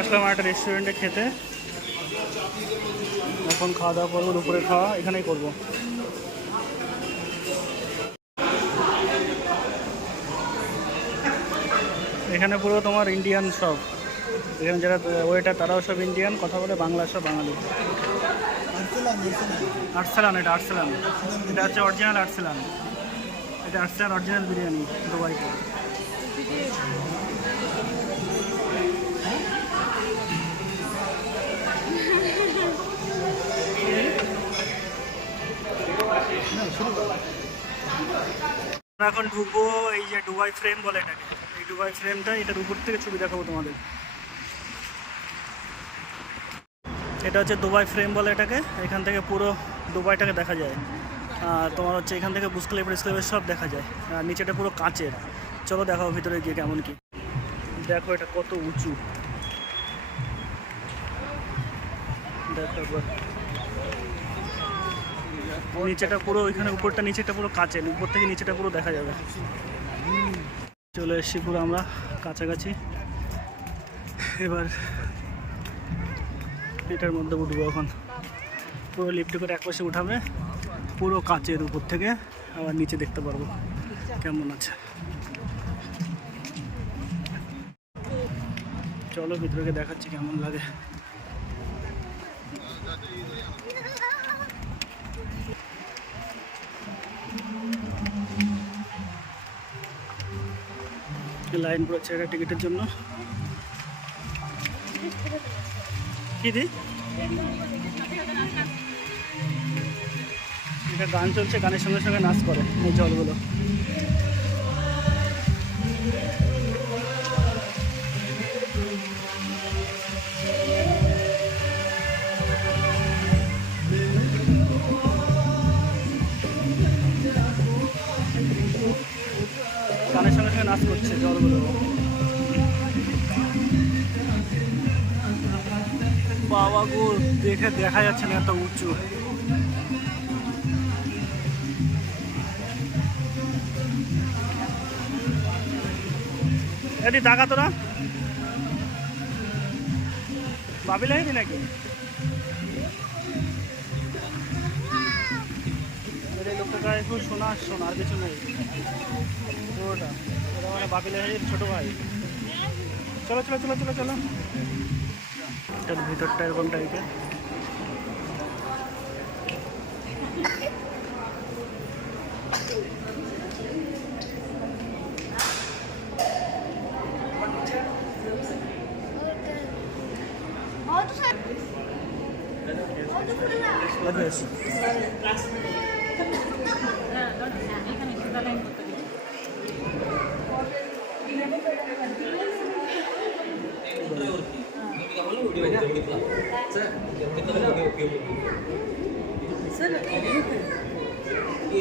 আসলাম একটা রেস্টুরেন্টে খেতে। এখন খাওয়া দাওয়া করবো, দুপুরে খাওয়া এখানেই করবো। এখানে পুরো তোমার ইন্ডিয়ান সব, এখানে যারা ওয়েটার তারাও সব ইন্ডিয়ান, কথা বলে বাংলা সব বাঙালি। আর্সেলান, এটা আর্সেলান, এটা হচ্ছে অরিজিনাল আর্সেলান, এটা আর্সেলান অরিজিনাল বিরিয়ানি দুবাইতে। আমরা এখন ঢুকবো এই যে দুবাই ফ্রেম বলে এটাকে, এই দুবাই ফ্রেমটা, এটার উপর থেকে ছবি দেখাবো তোমাদের। এটা হচ্ছে দুবাই ফ্রেম বলে এটাকে, এখান থেকে পুরো দুবাইটাকে দেখা যায়। আর তোমার হচ্ছে এখান থেকে বুর্জ খলিফা সব দেখা যায়। আর নিচেটা পুরো কাঁচের। চলো দেখাও ভিতরে গিয়ে কেমন কি। দেখো এটা কত উঁচু, দেখো নিচেটা পুরো, ওইখানে উপরটা নিচেটা পুরো কাঁচের, উপর থেকে নিচেটা পুরো দেখা যাবে। চলে এসছি পুরো আমরা কাছাকাছি। এবার এটার মধ্যে উঠবো এখন। পুরো লিফটে করে একপাশে উঠাবে, পুরো কাঁচের উপর থেকে আবার নিচে দেখতে পারবো কেমন আছে। চলো ভিতরে দেখাচ্ছি কেমন লাগে। লাইন পড়েছে এটা টিকিটের জন্য। কি দি এটা গান চলছে, গানের সঙ্গে সঙ্গে নাচ করে এই জলগুলো। গানের সঙ্গে সঙ্গে নাচ করছে জলগুলো। বাবা গো, দেখে দেখা যাচ্ছে না এত উঁচু। এটি দেখা তোরা ভাবি লাগি নাকি? এই লোকটা খুব শোনা শোনা, আর কিছু নেই পুরোটা। ওটা মানে বাপি লাহির ছোট ভাই। চলো চলো চলো চলো চলো। এটার ভিতরটা এরকম টাইপের।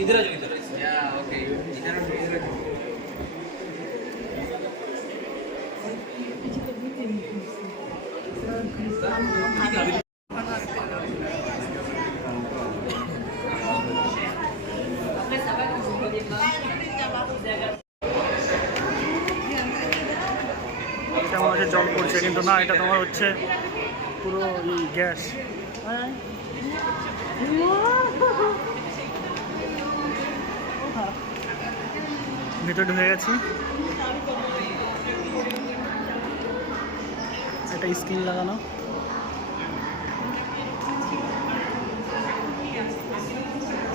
इधर आ जाओ, इधर या ओके इधर কেমন আছে, জল পড়ছে কিন্তু না, এটা তোমার হচ্ছে পুরো গ্যাস। ভিতরে ঢুকে গেছি। এটা স্ক্রিন লাগানো।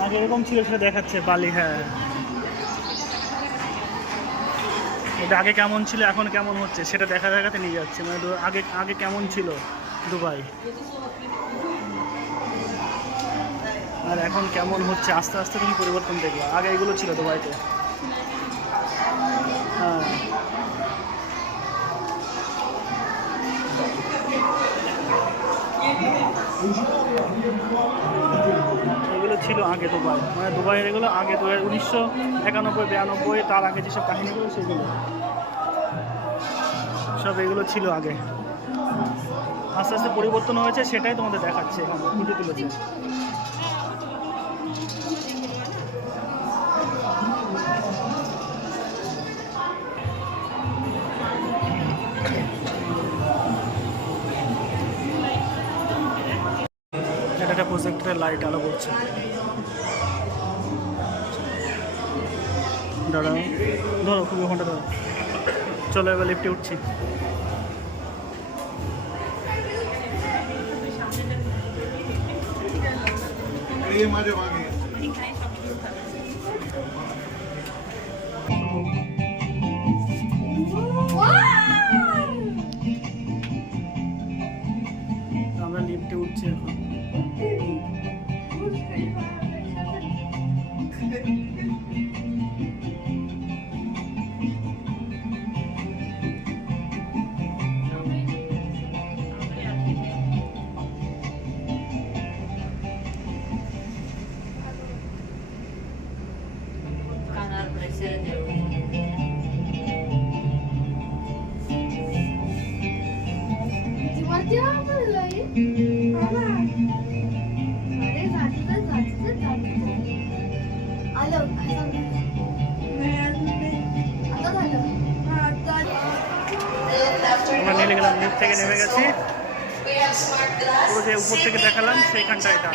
আগে এরকম ছিল, সেটা দেখাচ্ছে বালি। হ্যাঁ, এটা আগে কেমন ছিল এখন কেমন হচ্ছে সেটা দেখা দেখাতে নিয়ে যাচ্ছে। মানে আগে আগে কেমন ছিল দুবাই, আর এখন কেমন হচ্ছে, আস্তে আস্তে তুমি পরিবর্তন দেখবে। আগে এগুলো ছিল দুবাইতে। হ্যাঁ, এগুলো ছিল আগে দুবাই, মানে দুবাইয়ের এগুলো আগে 1991-92, তার আগে যেসব কাহিনীগুলো সেগুলো সব এগুলো ছিল আগে। আস্তে আস্তে পরিবর্তন হয়েছে, সেটাই তোমাদের দেখাচ্ছে এখন ফুটে তুলেছে। প্রজেক্টরের লাইট আলো করছে। দাঁড়াও, ধরো খুবই ঘন্টা ধরো। চলো এবার লিফটে উঠছি। আমরা লিফটে উঠছি এখন। আমরা নেমে গেলাম, লিফট থেকে নেমে গেছি। পুরো যে উপর থেকে দেখালাম সেইখানটা এটা।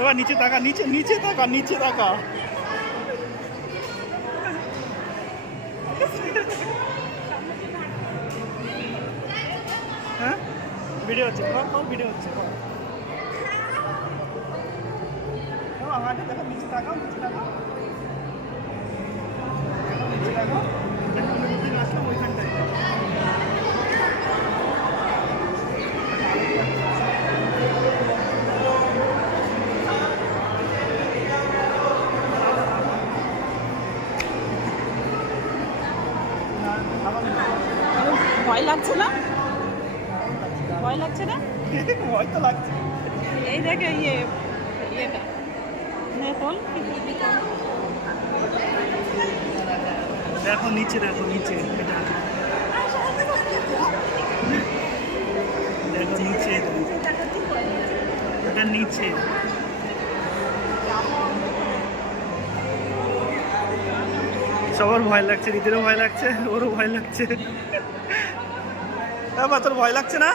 এবার নিচে তাকা, নিচে নিচে তাকা, নিচে তাকা। হ্যাঁ ভিডিও হচ্ছে, ভিডিও হচ্ছে। আমাকে দেখো, নিচে তাকাও, নিচে তাকাও, নিচে তাকাও। আসলাম ওইখানটায়। ভয় লাগছে না? ভয় লাগছে না? ভয় তো লাগছে। এই দেখে ইয়েটা খোল। দেখো নিচে, দেখো নিচে, এটা দেখো নিচে, এটা নিচে। সবার ভয় লাগছে, দিদিরও ভয় লাগছে, ওরও ভয় লাগছে। বাবা তোর ভয় লাগছে না?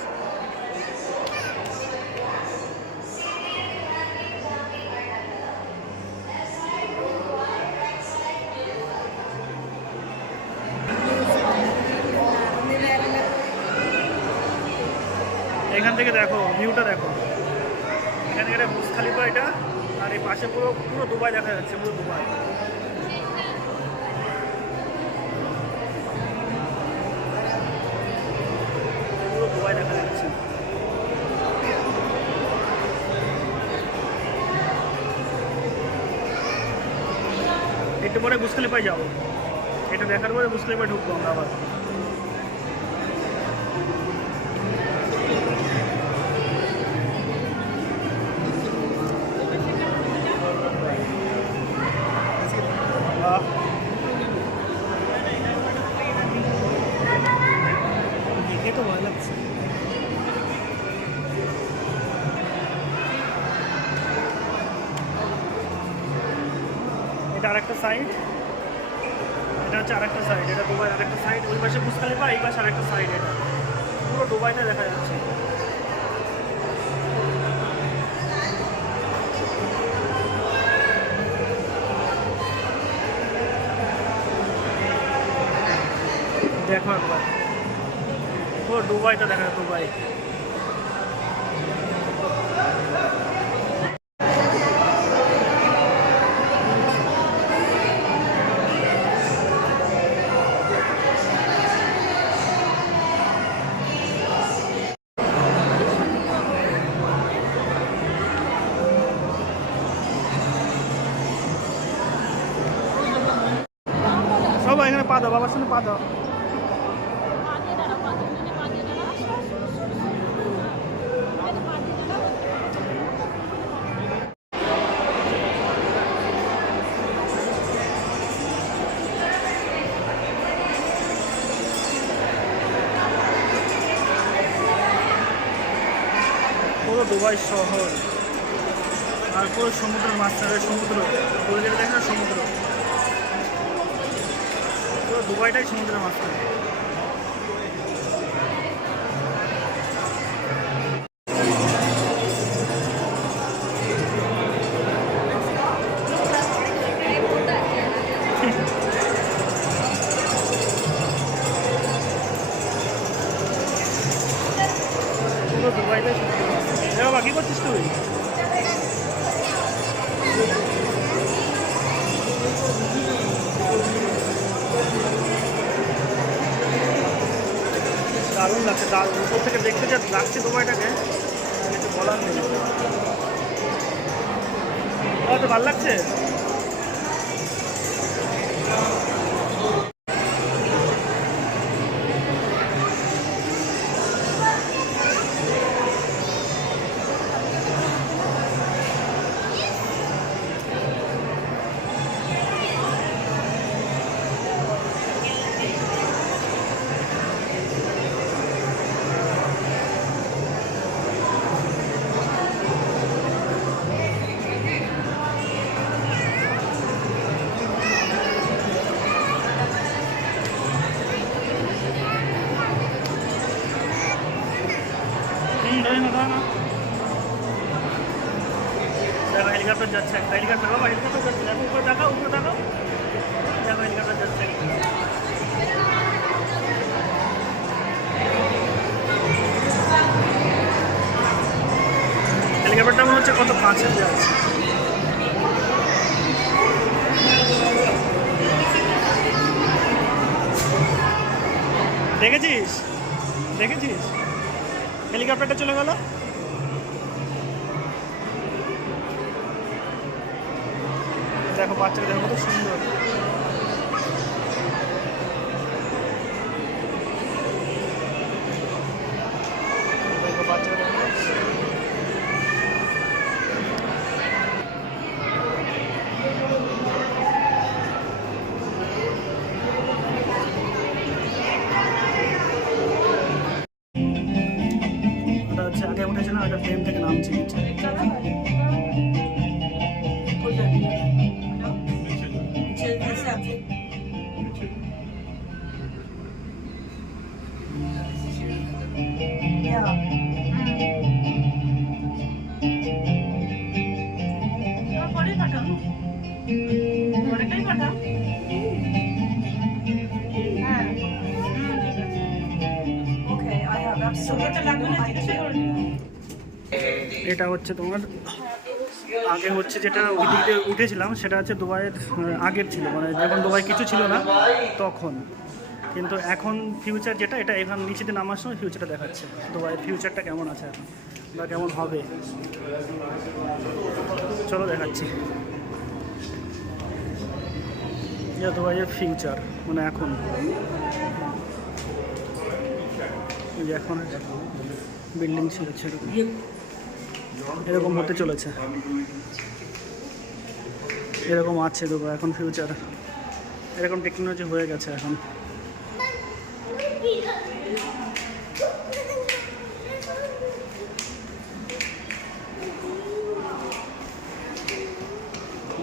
এখান থেকে দেখো ভিউটা, দেখো এখান থেকে বুর্জ খলিফা এটা, আর এই পাশে পুরো পুরো দুবাই দেখা যাচ্ছে, পুরো দুবাই। পুরো দুবাই দেখা যাচ্ছে। একটু পরে বুর্জ খলিফায় যাবো, এটা দেখার পরে বুর্জ খলিফায় ঢুকবো আমরা আবার। দেখে তো ভয় লাগছে। এটা আরেকটা সাইড, এটা হচ্ছে আরেকটা সাইড, এটা দুবাই আরেকটা সাইড। ওই পাশে বুর্জ খলিফা, এই পাশে আরেকটা সাইড। এটা পুরো দুবাইটা দেখা যাচ্ছে। দেখো একবার পুরো দুবাইটা দেখা যায়, দুবাই। সবাই এখানে পা দাও, বাবার সঙ্গে পা দাও। পুরো দুবাই শহর, আর পুরো সমুদ্রের মাঝখানে, সমুদ্র পুরো যেটা দেখেন সমুদ্র, পুরো দুবাইটাই সমুদ্রের মাঝখানে। দুবাইতে এ বাবা কি করছিস তুই? দারুণ লাগছে, দারুণ উপর থেকে দেখতে যা লাগছে দুবাইটাকে, কিছু বলার নেই। তো ভালো লাগছে। দেখো হেলিকপ্টার যাচ্ছে, একটা হেলিকপ্টার, বাবা হেলিকপ্টার যাচ্ছে, দেখো উপরে তাকাও, উপরে তাকাও, দেখো হেলিকপ্টার যাচ্ছে। হেলিকপ্টারটা মনে হচ্ছে কত কাছে যাচ্ছে। দেখেছিস দেখেছিস হেলিকপ্টারটা চলে গেল। দেখো বাচ্চাকে দেখো কত সুন্দর। দেখো বাচ্চাকে দেখো। ওটা হচ্ছে আগে উঠেছে না, ওটা ফ্রেম থেকে নামছে নিচে। পরে পাঠাবো, পরেটাই পাঠাও। হ্যাঁ ওকে, আই হ্যাভ অ্যাবসলিউটলি লাগবে না, জিজ্ঞাসা করে নিও। এটা হচ্ছে তোমার আগে হচ্ছে যেটা ওই দিকে উঠেছিলাম সেটা হচ্ছে দুবাইয়ের আগের ছিল, মানে যখন দুবাই কিছু ছিল না তখন। কিন্তু এখন ফিউচার যেটা, এটা এখন নিচেতে নামার সময় ফিউচারটা দেখাচ্ছে, দুবাইয়ের ফিউচারটা কেমন আছে এখন বা কেমন হবে। চলো দেখাচ্ছি এটা দুবাইয়ের ফিউচার, মানে এখন এই যে এখন বিল্ডিং ছিল সেরকম এরকম হতে চলেছে, এরকম আছে দুবাই এখন ফিউচার, এরকম টেকনোলজি হয়ে গেছে এখন।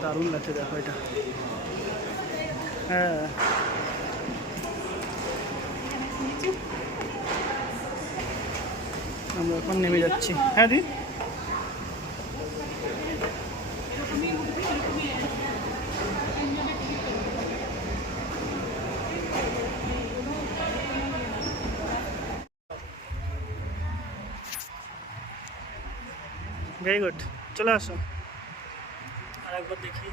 দারুণ লাগছে দেখো এটা। হ্যাঁ আমরা এখন নেমে যাচ্ছি। হ্যাঁ দি ভেরি গুড, চলে আসো আর একবার দেখি।